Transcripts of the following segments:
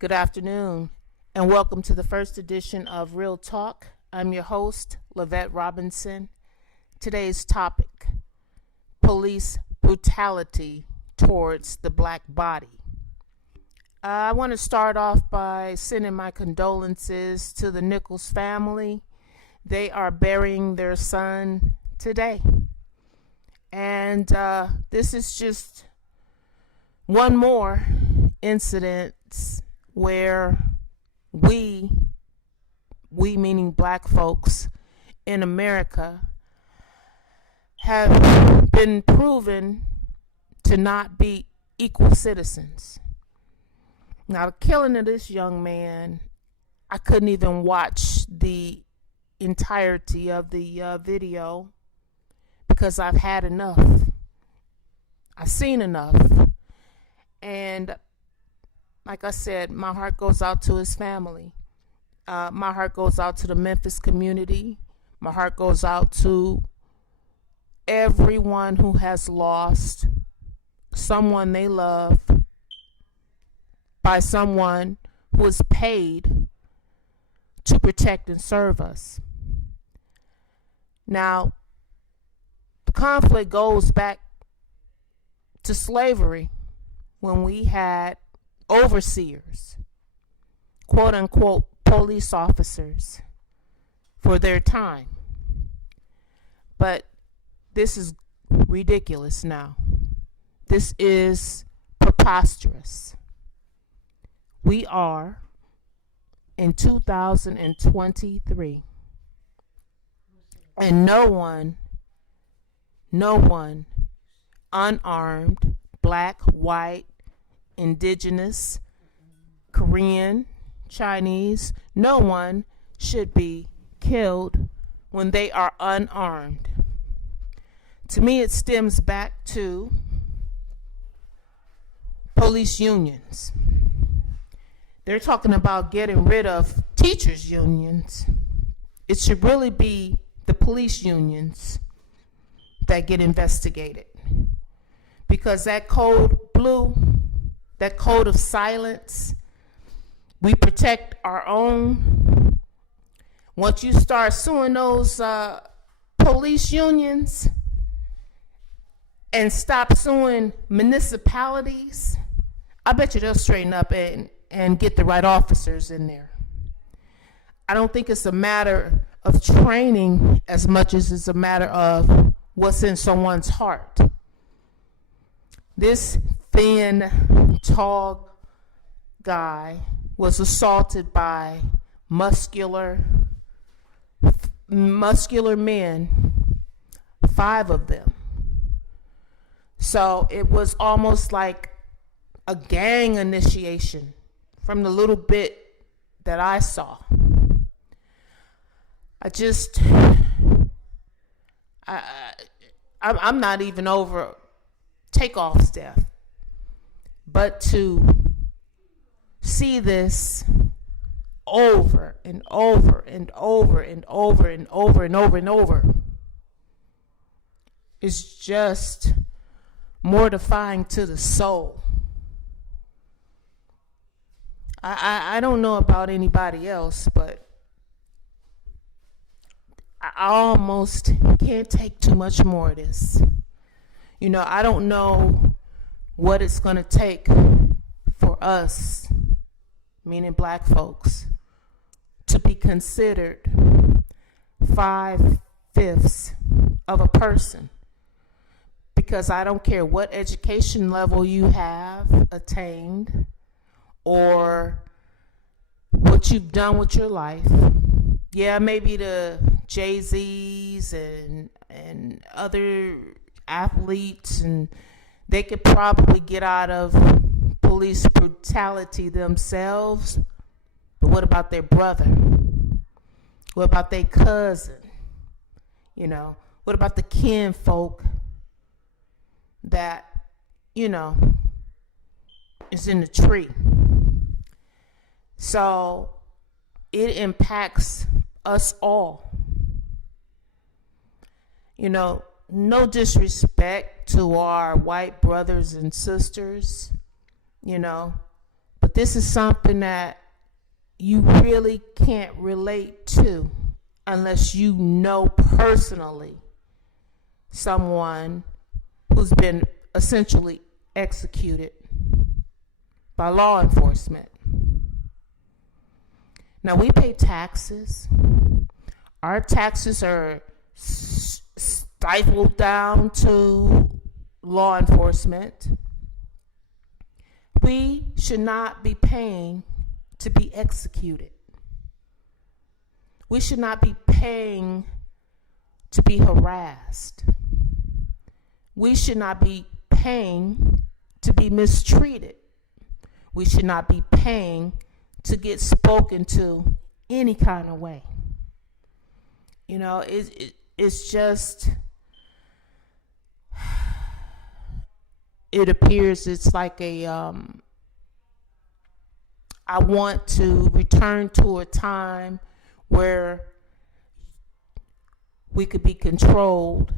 Good afternoon, and welcome to the first edition of Real Talk. I'm your host, LaVette Robinson. Today's topic, police brutality towards the black body. I want to start off by sending my condolences to the Nichols family. They are burying their son today. And this is just one more incident where we meaning black folks in America, have been proven to not be equal citizens. Now, the killing of this young man, I couldn't even watch the entirety of the video because I've had enough. I've seen enough. And like I said, my heart goes out to his family. My heart goes out to the Memphis community. My heart goes out to everyone who has lost someone they love by someone who is paid to protect and serve us. Now, the conflict goes back to slavery when we had overseers, quote unquote, police officers for their time. But this is ridiculous now. This is preposterous. We are in 2023, and no one, unarmed, black, white, indigenous, Korean, Chinese, no one should be killed when they are unarmed. To me, it stems back to police unions. They're talking about getting rid of teachers' unions. It should really be the police unions that get investigated. Because that code blue, that code of silence, we protect our own. Once you start suing those police unions and stop suing municipalities, I bet you they'll straighten up and get the right officers in there. I don't think it's a matter of training as much as it's a matter of what's in someone's heart. This thin, tall guy was assaulted by muscular men, 5 of them. So it was almost like a gang initiation from the little bit that I saw. I'm not even over Takeoff's death, but to see this over and over and over and over and over and over and over is just mortifying to the soul. I don't know about anybody else, but I almost can't take too much more of this. You know, I don't know what it's going to take for us, meaning black folks, to be considered 5/5 of a person. Because I don't care what education level you have attained or what you've done with your life. Yeah, maybe the Jay-Z's and other athletes, and they could probably get out of police brutality themselves. But what about their brother? What about their cousin? You know, what about the kinfolk that, you know, is in the tree? So it impacts us all. You know, no disrespect to our white brothers and sisters, you know, but But this is something that you really can't relate to unless you know personally someone who's been essentially executed by law enforcement. Now, we pay taxes. Our taxes are stifled down to law enforcement. We should not be paying to be executed. We should not be paying to be harassed. We should not be paying to be mistreated. We should not be paying to get spoken to any kind of way. You know, it's just, it appears it's like I want to return to a time where we could be controlled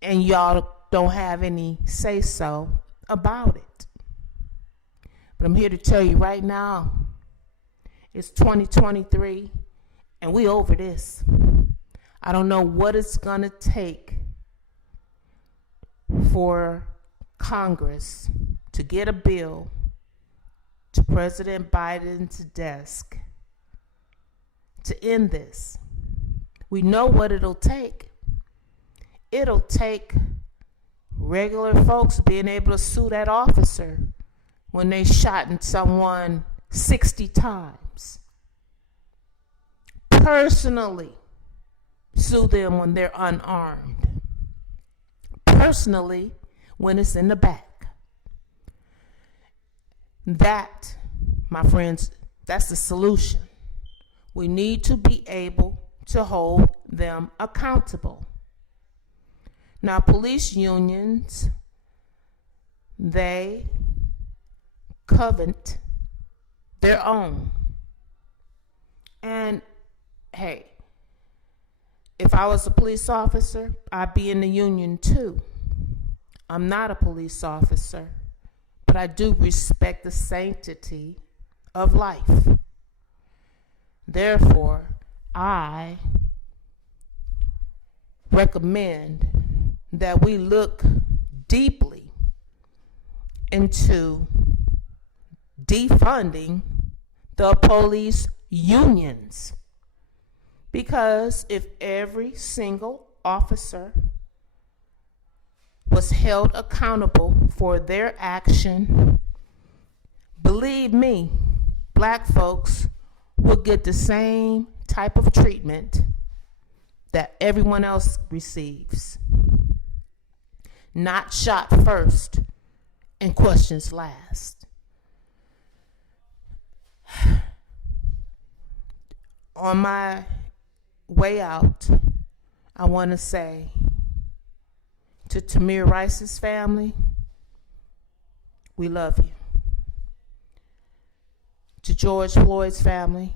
and y'all don't have any say-so about it. But I'm here to tell you right now, it's 2023 and we over this. I don't know what it's going to take for Congress to get a bill to President Biden's desk to end this. We know what it'll take. It'll take regular folks being able to sue that officer when they shot at someone 60 times. Personally, sue them when they're unarmed. Personally, when it's in the back. That, my friends, that's the solution. We need to be able to hold them accountable. Now, police unions, they covet their own. And hey, if I was a police officer, I'd be in the union too. I'm not a police officer, but I do respect the sanctity of life. Therefore, I recommend that we look deeply into defunding the police unions. Because if every single officer was held accountable for their action, believe me, black folks would get the same type of treatment that everyone else receives. Not shot first and questions last. On my way out, I want to say to Tamir Rice's family, we love you. To George Floyd's family,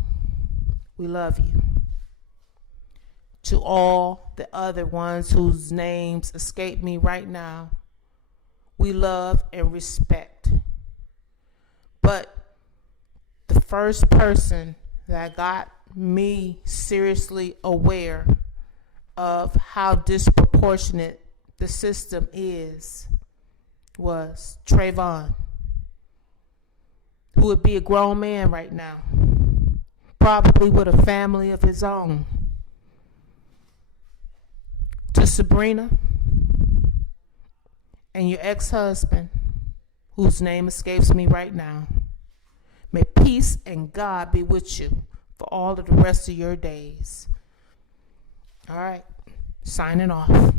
we love you. To all the other ones whose names escape me right now, we love and respect. But the first person that got me seriously aware of how disproportionate the system is was Trayvon, who would be a grown man right now, probably with a family of his own. To Sabrina and your ex-husband, whose name escapes me right now, may peace and God be with you for all of the rest of your days. All right, signing off.